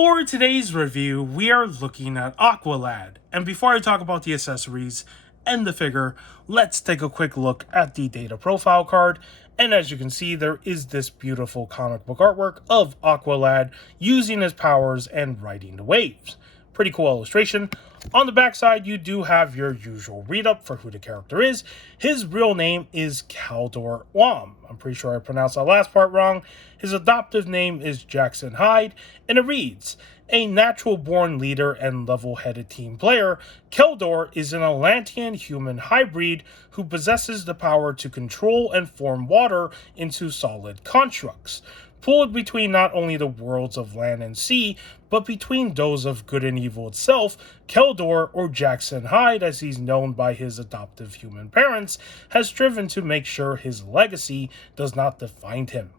For today's review, we are looking at Aqualad. And before I talk about the accessories and the figure, let's take a quick look at the data profile card. And as you can see, there is this beautiful comic book artwork of Aqualad using his powers and riding the waves. Pretty cool illustration. On the backside, you do have your usual read-up for who the character is. His real name is Kaldor Wam. I'm pretty sure I pronounced that last part wrong. His adoptive name is Jackson Hyde, and it reads, a natural-born leader and level-headed team player, Kaldor is an Atlantean-human hybrid who possesses the power to control and form water into solid constructs. Pulled between not only the worlds of land and sea, but between those of good and evil itself, Kaldor, or Jackson Hyde as he's known by his adoptive human parents, has striven to make sure his legacy does not define him.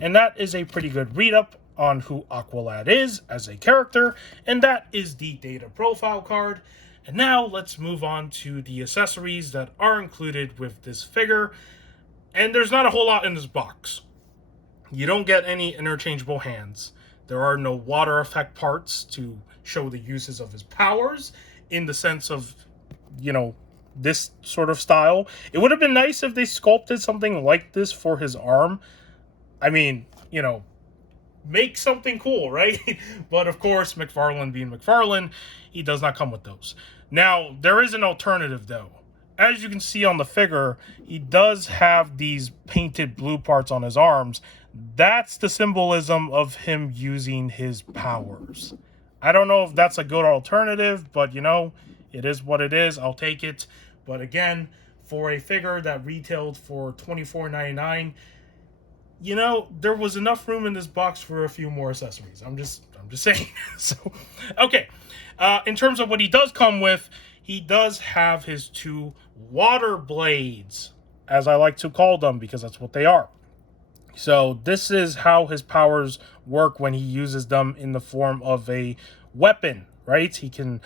And that is a pretty good read-up on who Aqualad is as a character, and that is the data profile card. And now let's move on to the accessories that are included with this figure. And there's not a whole lot in this box. You don't get any interchangeable hands. There are no water effect parts to show the uses of his powers in the sense of, this sort of style. It would have been nice if they sculpted something like this for his arm. I mean, make something cool, right? But of course, Mcfarlane being Mcfarlane, he does not come with those. Now, there is an alternative though. As you can see on the figure, he does have these painted blue parts on his arms. That's the symbolism of him using his powers. I don't know if that's a good alternative, but it is what it is. I'll take it. But again, for a figure that retailed for $24.99, there was enough room in this box for a few more accessories. I'm just saying. So, okay. In terms of what he does come with, he does have his two water blades, as I like to call them, because that's what they are. So this is how his powers work when he uses them in the form of a weapon, right? He can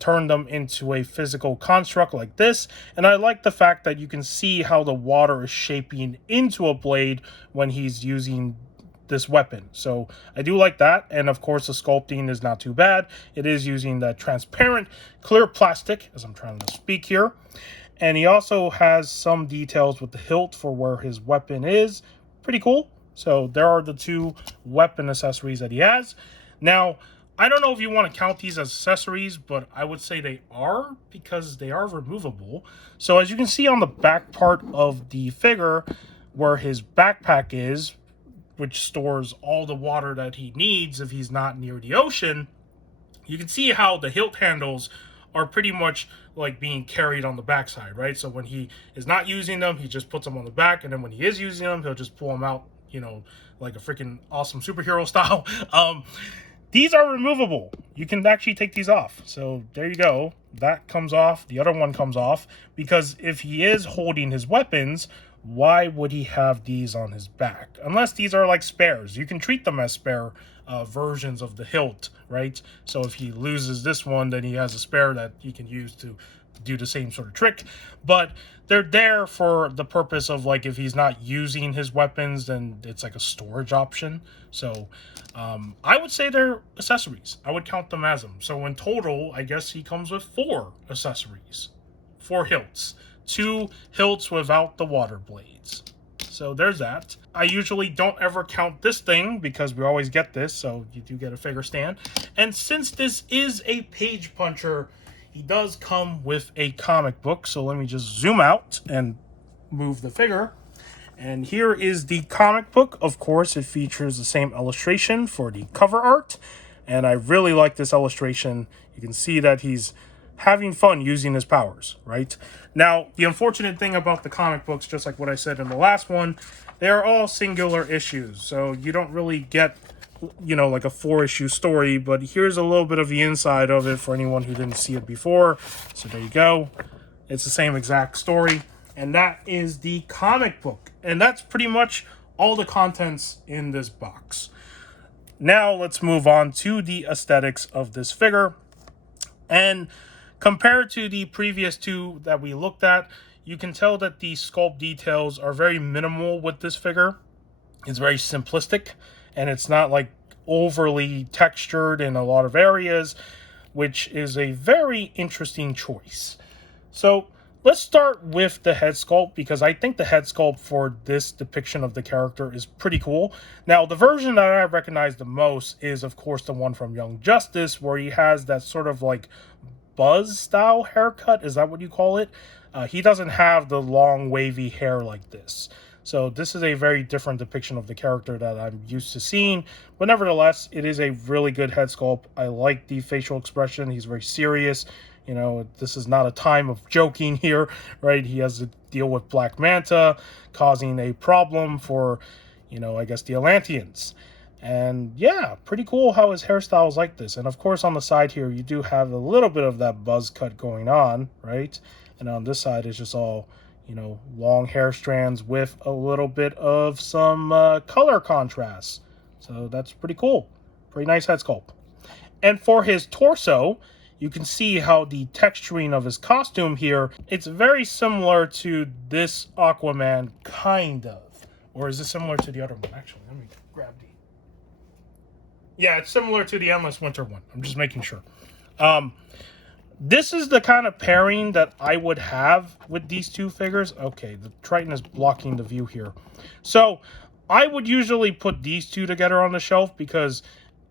turn them into a physical construct like this. And I like the fact that you can see how the water is shaping into a blade when he's using this weapon. So I do like that. And of course, the sculpting is not too bad. It is using the transparent clear plastic, as I'm trying to speak here. And he also has some details with the hilt for where his weapon is. Pretty cool. So there are the two weapon accessories that he has. Now, I don't know if you want to count these as accessories, but I would say they are because they are removable. So as you can see on the back part of the figure where his backpack is, which stores all the water that he needs if he's not near the ocean, you can see how the hilt handles are pretty much like being carried on the backside, right? So when he is not using them, he just puts them on the back, and then when he is using them, he'll just pull them out, like a freaking awesome superhero style. These are removable. You can actually take these off. So there you go. That comes off. The other one comes off. Because if he is holding his weapons, why would he have these on his back? Unless these are like spares. You can treat them as spare versions of the hilt, right? So if he loses this one, then he has a spare that he can use to do the same sort of trick. But they're there for the purpose of, like, if he's not using his weapons, then it's like a storage option. So I would say they're accessories. I would count them as them. So in total, I guess he comes with 4 accessories, 4 hilts, 2 hilts without the water blades. So there's that. I usually don't ever count this thing because we always get this, so you do get a figure stand. And since this is a page puncher, he does come with a comic book. So let me just zoom out and move the figure. And here is the comic book. Of course, it features the same illustration for the cover art. And I really like this illustration. You can see that he's having fun using his powers, right? Now, the unfortunate thing about the comic books, just like what I said in the last one, they're all singular issues. So you don't really get, like a 4-issue story, but here's a little bit of the inside of it for anyone who didn't see it before. So there you go. It's the same exact story. And that is the comic book. And that's pretty much all the contents in this box. Now let's move on to the aesthetics of this figure. And compared to the previous 2 that we looked at, you can tell that the sculpt details are very minimal with this figure. It's very simplistic, and it's not like overly textured in a lot of areas, which is a very interesting choice. So let's start with the head sculpt, because I think the head sculpt for this depiction of the character is pretty cool. Now, the version that I recognize the most is, of course, the one from Young Justice, where he has that sort of like Buzz style haircut. Is that what you call it? He doesn't have the long wavy hair like this. So this is a very different depiction of the character that I'm used to seeing. But nevertheless, it is a really good head sculpt. I like the facial expression. He's very serious. You know, this is not a time of joking here, right? He has to deal with Black Manta causing a problem for, you know, I guess the Atlanteans. And yeah, pretty cool how his hairstyle is like this. And of course, on the side here, you do have a little bit of that buzz cut going on, right? And on this side, it's just all, you know, long hair strands with a little bit of some color contrast. So that's pretty cool. Pretty nice head sculpt. And for his torso, you can see how the texturing of his costume here, it's very similar to this Aquaman, kind of. Or is it similar to the other one? Actually, let me grab the... Yeah, it's similar to the Endless Winter one. I'm just making sure. This is the kind of pairing that I would have with these two figures. Okay, the Triton is blocking the view here. So I would usually put these two together on the shelf because,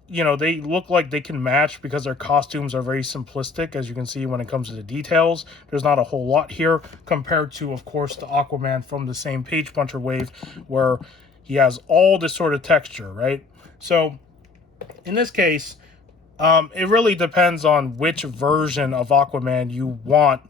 you know, they look like they can match because their costumes are very simplistic, as you can see when it comes to the details. There's not a whole lot here compared to, of course, the Aquaman from the same Page Puncher wave where he has all this sort of texture, right? So in this case, it really depends on which version of Aquaman you want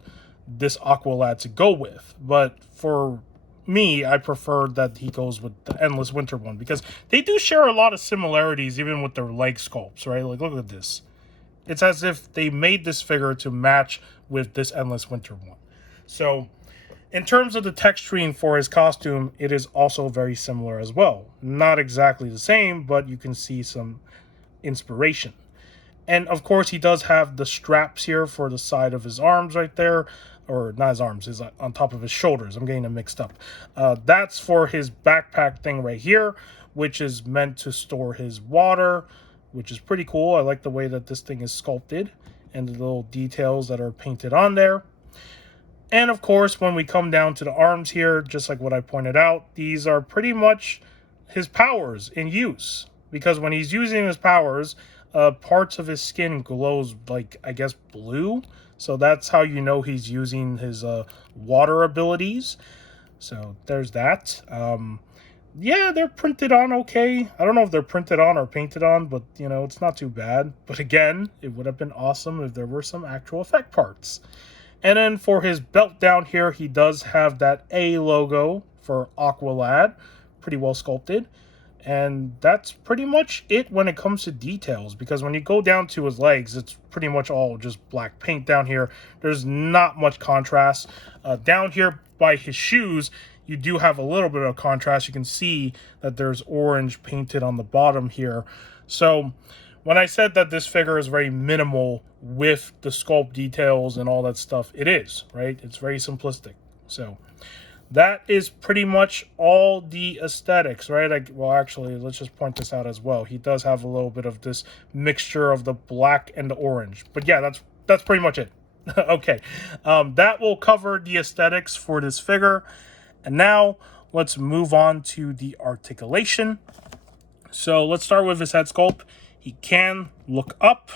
this Aqualad to go with. But for me, I prefer that he goes with the Endless Winter one because they do share a lot of similarities even with their leg sculpts, right? Like, look at this. It's as if they made this figure to match with this Endless Winter one. So in terms of the texturing for his costume, it is also very similar as well. Not exactly the same, but you can see some inspiration. And of course, he does have the straps here for the side of his arms right there. Or not his arms, is on top of his shoulders. I'm getting them mixed up. That's for his backpack thing right here, which is meant to store his water, which is pretty cool. I like the way that this thing is sculpted and the little details that are painted on there. And of course, when we come down to the arms here, just like what I pointed out, these are pretty much his powers in use. Because when he's using his powers, parts of his skin glows like, I guess, blue. So that's how you know he's using his water abilities. So there's that. Yeah, they're printed on okay. I don't know if they're printed on or painted on, but, you know, it's not too bad. But again, it would have been awesome if there were some actual effect parts. And then for his belt down here, he does have that A logo for Aqualad. Pretty well sculpted. And that's pretty much it when it comes to details, because when you go down to his legs, it's pretty much all just black paint down here. There's not much contrast. Down here by his shoes, you do have a little bit of contrast. You can see that there's orange painted on the bottom here. So when I said that this figure is very minimal with the sculpt details and all that stuff, it is, right? It's very simplistic. So that is pretty much all the aesthetics, right? Well, actually, let's just point this out as well. He does have a little bit of this mixture of the black and the orange. But yeah, that's pretty much it. Okay, that will cover the aesthetics for this figure. And now let's move on to the articulation. So let's start with his head sculpt. He can look up,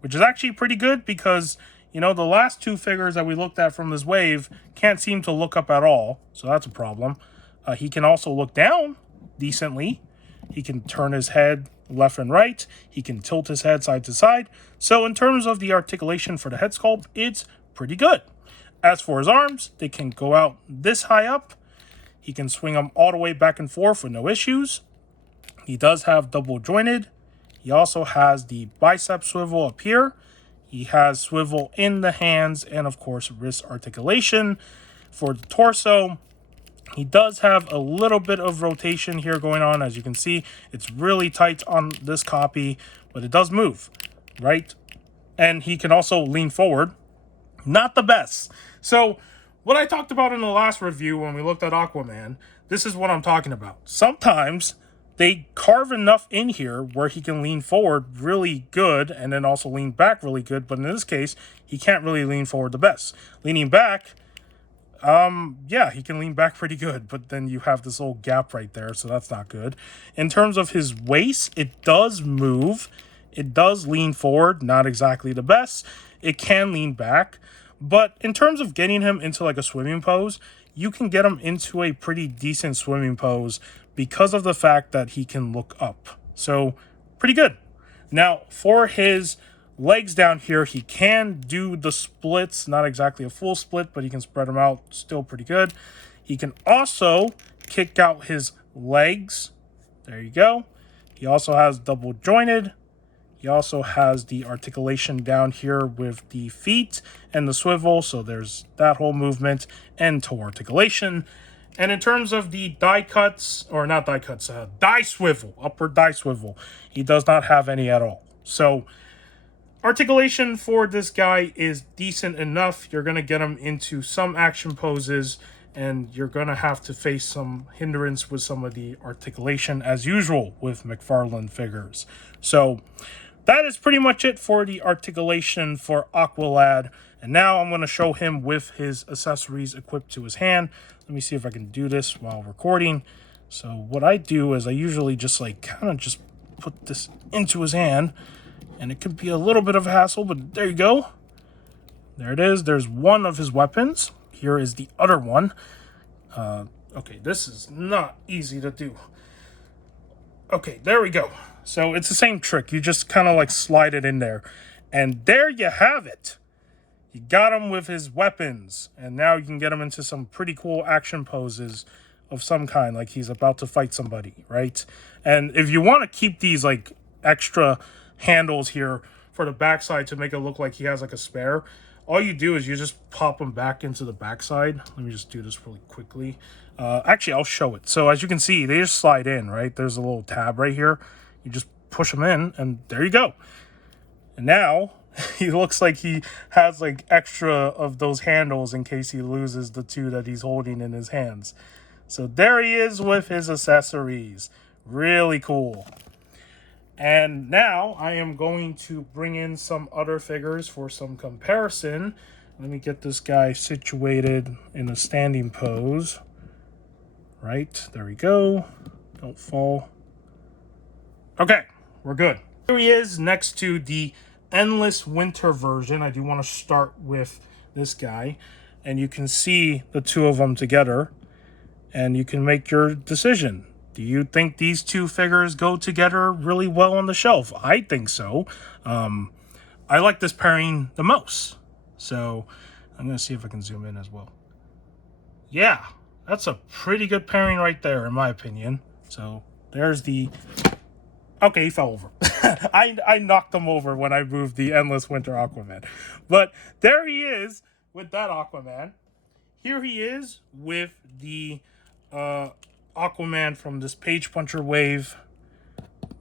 which is actually pretty good because, you know, the last two figures that we looked at from this wave can't seem to look up at all. So that's a problem. He can also look down decently. He can turn his head left and right. He can tilt his head side to side. So in terms of the articulation for the head sculpt, it's pretty good. As for his arms, they can go out this high up. He can swing them all the way back and forth with no issues. He does have double jointed. He also has the bicep swivel up here. He has swivel in the hands and, of course, wrist articulation. For the torso, he does have a little bit of rotation here going on. As you can see, it's really tight on this copy, but it does move, right? And he can also lean forward. Not the best. So what I talked about in the last review when we looked at Aquaman, this is what I'm talking about. Sometimes they carve enough in here where he can lean forward really good and then also lean back really good. But in this case, he can't really lean forward the best. Leaning back, yeah, he can lean back pretty good, but then you have this little gap right there, so that's not good. In terms of his waist, it does move. It does lean forward, not exactly the best. It can lean back. But in terms of getting him into like a swimming pose, you can get him into a pretty decent swimming pose because of the fact that he can look up. So, pretty good. Now, for his legs down here, he can do the splits. Not exactly a full split, but he can spread them out. Still pretty good. He can also kick out his legs. There you go. He also has double jointed. He also has the articulation down here with the feet and the swivel. So there's that whole movement and toe articulation. And in terms of the die cuts, or not die cuts, die swivel, upward die swivel, he does not have any at all. So articulation for this guy is decent enough. You're going to get him into some action poses, and you're going to have to face some hindrance with some of the articulation as usual with Mcfarlane figures. So that is pretty much it for the articulation for Aqualad. And now I'm going to show him with his accessories equipped to his hand. Let me see if I can do this while recording. So what I do is I usually just like kind of just put this into his hand. And it could be a little bit of a hassle, but there you go. There it is. There's one of his weapons. Here is the other one. Okay, this is not easy to do. Okay, there we go. So it's the same trick. You just kind of like slide it in there. And there you have it. You got him with his weapons. And now you can get him into some pretty cool action poses of some kind. Like he's about to fight somebody, right? And if you want to keep these like extra handles here for the backside to make it look like he has like a spare, all you do is you just pop them back into the backside. Let me just do this really quickly. Actually, I'll show it. So as you can see, they just slide in, right? There's a little tab right here. You just push them in, and there you go. And now he looks like he has like extra of those handles in case he loses the two that he's holding in his hands. So there he is with his accessories. Really cool. And now I am going to bring in some other figures for some comparison. Let me get this guy situated in a standing pose. Right, there we go. Don't fall. Okay, we're good. Here he is next to the Endless Winter version. I do want to start with this guy. And you can see the two of them together. And you can make your decision. Do you think these two figures go together really well on the shelf? I think so. I like this pairing the most. So I'm going to see if I can zoom in as well. Yeah, that's a pretty good pairing right there, in my opinion. So there's the... Okay, he fell over. I knocked him over when I moved the Endless Winter Aquaman. But there he is with that Aquaman. Here he is with the Aquaman from this Page Puncher wave.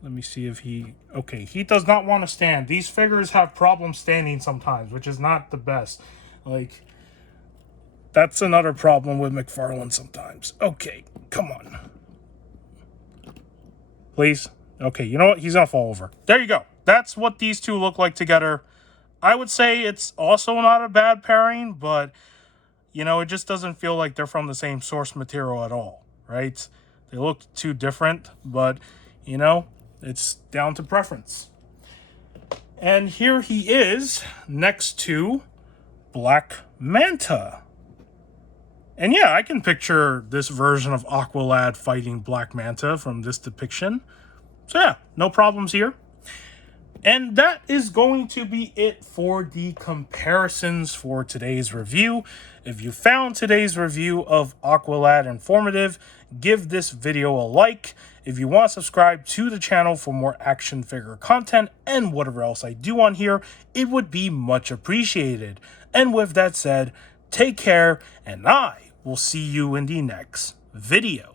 Let me see if he... Okay, he does not want to stand. These figures have problems standing sometimes, which is not the best. Like, that's another problem with Mcfarlane sometimes. Okay, come on. Please. Okay, you know what? He's going to fall over. There you go. That's what these two look like together. I would say it's also not a bad pairing, but, you know, it just doesn't feel like they're from the same source material at all, right? They look too different, but, you know, it's down to preference. And here he is next to Black Manta. And yeah, I can picture this version of Aqualad fighting Black Manta from this depiction. So yeah, no problems here. And that is going to be it for the comparisons for today's review. If you found today's review of Aqualad informative, give this video a like. If you want to subscribe to the channel for more action figure content and whatever else I do on here, it would be much appreciated. And with that said, take care, and I will see you in the next video.